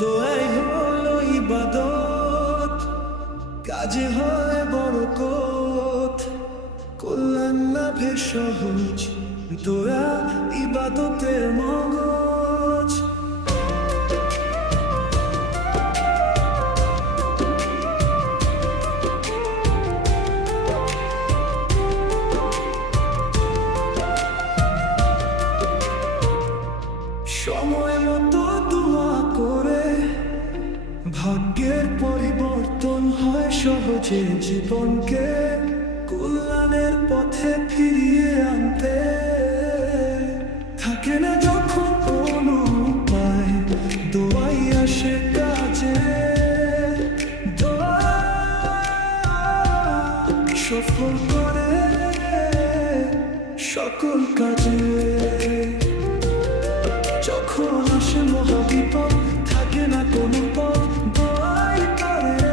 দোয়াই হলো ইবাদত, কাজে হয় বরকত, কল্যাণ লাভে সহজ, দোয়া ইবাদতের মগজ। সময় মতো দোয়া করে ভাগ্যের পরিবর্তন হয় সহজে, জীবনকে কল্যাণের পথে ফিরিয়ে আনতে। থাকে না যখন কোনো উপায়, দোয়াই আসে কাজে। দোয়া সফল করে সকল কাজে। যখন আসে মহাবিপদ, থাকে না কোনো পথ, দোয়াই পারে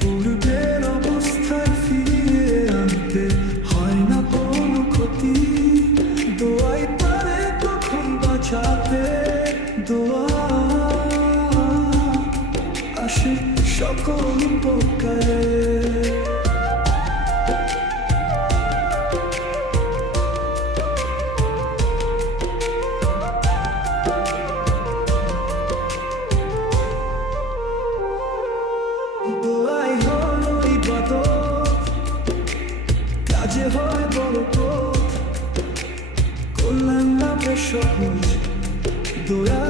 পূর্বের অবস্থায় ফিরিয়ে আনতে। হয় না কোনো ক্ষতি, দোয়াই পারে তখন বাঁচাতে। দোয়া আসে সকল উপকারে। দোয়াই হলো ইবাদত, কাজে হয় বরকত, কল্যাণ লাভে সহজ, দোয়া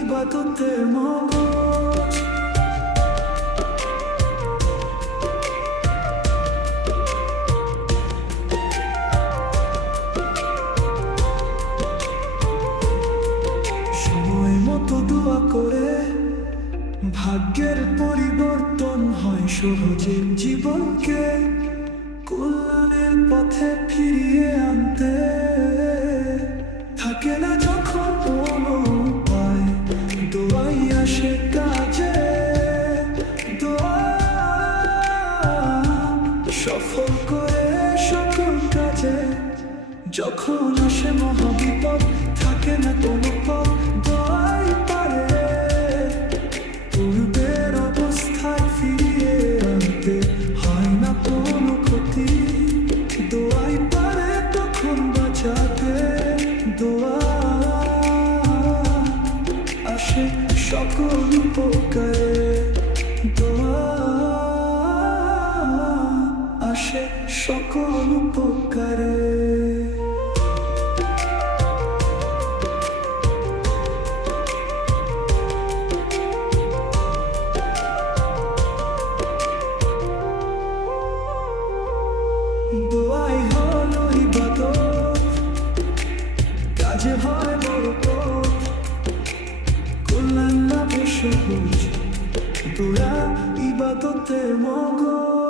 ইবাদতের মগজ। সময় মতো দোয়া করে ভাগ্যের পরিবর্তন হয় সহজে, জীবনকে কল্যাণের পথে ফিরিয়ে আনতে। থাকে না যখন কোনো উপায়, দোয়াই আসে কাজে। দোয়া সফল করে সকল কাজে। যখন আসে মহাবিপদ, থাকে না কোনো পথ, দোয়াই পারে পূর্বের অবস্থায় ফিরিয়ে আনতে। হয় না কোনো ক্ষতি, দোয়াই পারে তখন বাঁচাতে। দোয়া আসে সকল উপকারে। দোয়া আসে সকল উপকারে। দোয়াই হলো ইবাদত, কাজে হয় বরকত, কল্যাণ লাভে সহজ, দোয়া ইবাদতের মগজ।